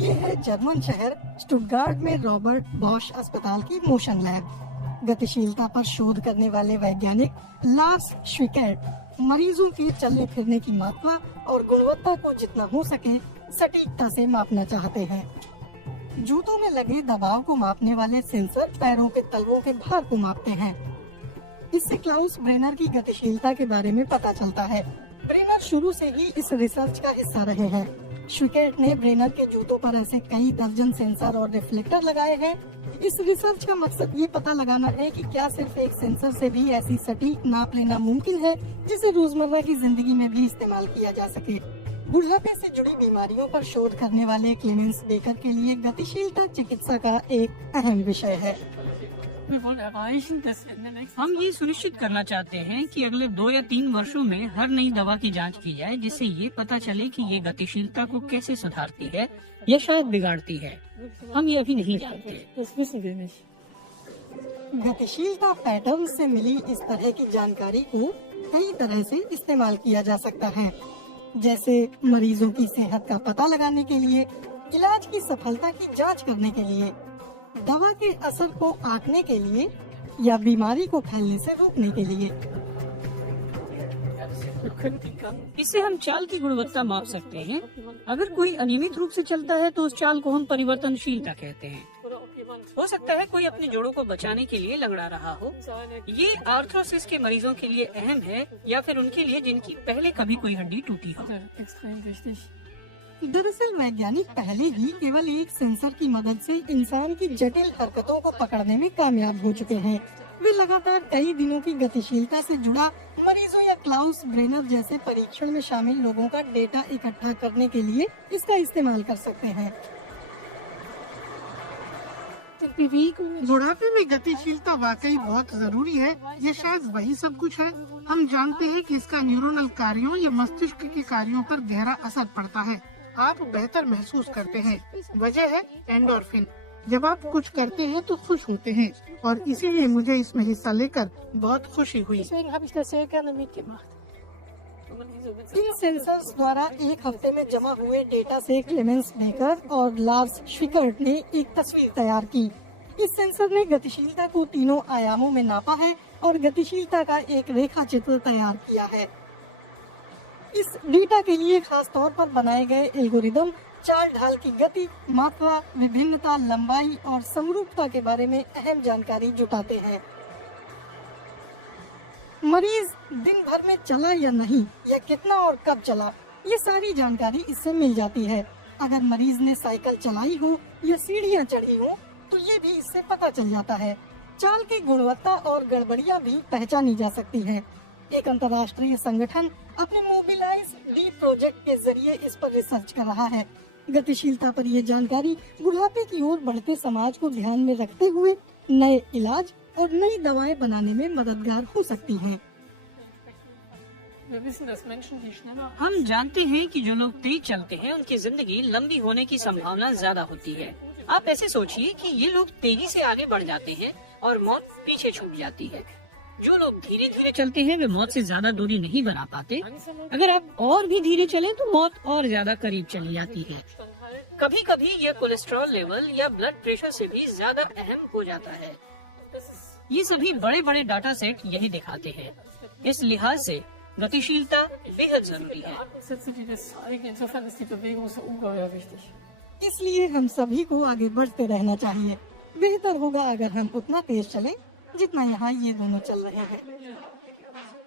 ये है जर्मन शहर स्टुटगार्ट में रॉबर्ट बॉश अस्पताल की मोशन लैब। गतिशीलता पर शोध करने वाले वैज्ञानिक लार्स श्विकेर्ट मरीजों के चलने फिरने की मात्रा और गुणवत्ता को जितना हो सके सटीकता से मापना चाहते हैं। जूतों में लगे दबाव को मापने वाले सेंसर पैरों के तलवों के भार को मापते हैं। इससे क्लाउस ब्रेनर की गतिशीलता के बारे में पता चलता है। ब्रेनर शुरू से ही इस रिसर्च का हिस्सा रहे हैं। श्विकेर्ट ने ब्रेनर के जूतों पर ऐसे कई दर्जन सेंसर और रिफ्लेक्टर लगाए हैं। इस रिसर्च का मकसद ये पता लगाना है कि क्या सिर्फ एक सेंसर से भी ऐसी सटीक नाप लेना मुमकिन है जिसे रोजमर्रा की जिंदगी में भी इस्तेमाल किया जा सके। बुढ़ापे से जुड़ी बीमारियों पर शोध करने वाले क्लेमेंस बेकर के लिए गतिशीलता चिकित्सा का एक अहम विषय है। हम ये सुनिश्चित करना चाहते हैं कि अगले 2 या 3 वर्षों में हर नई दवा की जांच की जाए, जिससे ये पता चले कि ये गतिशीलता को कैसे सुधारती है या शायद बिगाड़ती है। हम ये अभी नहीं जानते। गतिशीलता पैटर्न से मिली इस तरह की जानकारी को कई तरह से इस्तेमाल किया जा सकता है, जैसे मरीजों की सेहत का पता लगाने के लिए, इलाज की सफलता की जांच करने के लिए, दवा के असर को आंकने के लिए या बीमारी को फैलने से रोकने के लिए। इससे हम चाल की गुणवत्ता माप सकते हैं। अगर कोई अनियमित रूप से चलता है तो उस चाल को हम परिवर्तनशीलता कहते हैं। हो सकता है कोई अपने जोड़ों को बचाने के लिए लंगड़ा रहा हो। ये आर्थ्रोसिस के मरीजों के लिए अहम है या फिर उनके लिए जिनकी पहले कभी कोई हड्डी टूटी हो। दरअसल वैज्ञानिक पहले ही केवल एक सेंसर की मदद से इंसान की जटिल हरकतों को पकड़ने में कामयाब हो चुके हैं। वे लगातार कई दिनों की गतिशीलता से जुड़ा मरीजों या क्लाउस ब्रेनर जैसे परीक्षण में शामिल लोगों का डेटा इकट्ठा करने के लिए इसका इस्तेमाल कर सकते हैं। बुढ़ापे में गतिशीलता वाकई बहुत जरूरी है। ये शायद वही सब कुछ है। हम जानते हैं कि इसका न्यूरोनल कार्यों या मस्तिष्क के कार्यों पर गहरा असर पड़ता है। आप बेहतर महसूस करते हैं। वजह है एंडोर्फिन। जब आप कुछ करते हैं तो खुश होते हैं और इसीलिए मुझे इसमें हिस्सा लेकर बहुत खुशी हुई। इन सेंसर्स द्वारा एक हफ्ते में जमा हुए डेटा से क्लेमेंस बेकर और लार्स श्विकेर्ट ने एक तस्वीर तैयार की। इस सेंसर ने गतिशीलता को 3 आयामों में नापा है और गतिशीलता का एक रेखा चित्र तैयार किया है। इस डेटा के लिए खास तौर पर बनाए गए एल्गोरिदम चाल ढाल की गति, मात्रा, विभिन्नता, लंबाई और समरूपता के बारे में अहम जानकारी जुटाते हैं। मरीज दिन भर में चला या नहीं, या कितना और कब चला, ये सारी जानकारी इससे मिल जाती है। अगर मरीज ने साइकिल चलाई हो या सीढ़ियाँ चढ़ी हो तो ये भी इससे पता चल जाता है। चाल की गुणवत्ता और गड़बड़ियाँ भी पहचानी जा सकती है। एक अंतर्राष्ट्रीय संगठन अपने मोबिलाइज डी प्रोजेक्ट के जरिए इस पर रिसर्च कर रहा है। गतिशीलता पर यह जानकारी बुढ़ापे की ओर बढ़ते समाज को ध्यान में रखते हुए नए इलाज और नई दवाएं बनाने में मददगार हो सकती हैं। हम जानते हैं कि जो लोग तेज चलते हैं उनकी जिंदगी लंबी होने की संभावना ज्यादा होती है। आप ऐसे सोचिए कि ये लोग तेजी से आगे बढ़ जाते हैं और मौत पीछे छूट जाती है। जो लोग धीरे धीरे चलते हैं वे मौत से ज्यादा दूरी नहीं बना पाते। अगर आप और भी धीरे चलें तो मौत और ज्यादा करीब चली जाती है। कभी कभी यह कोलेस्ट्रॉल लेवल या ब्लड प्रेशर से भी ज्यादा अहम हो जाता है। ये सभी बड़े बड़े डाटा सेट यही दिखाते हैं। इस लिहाज से गतिशीलता बेहद जरूरी है। इसलिए हम सभी को आगे बढ़ते रहना चाहिए। बेहतर होगा अगर हम उतना तेज चलें जितना यहाँ ये दोनों चल रहे हैं।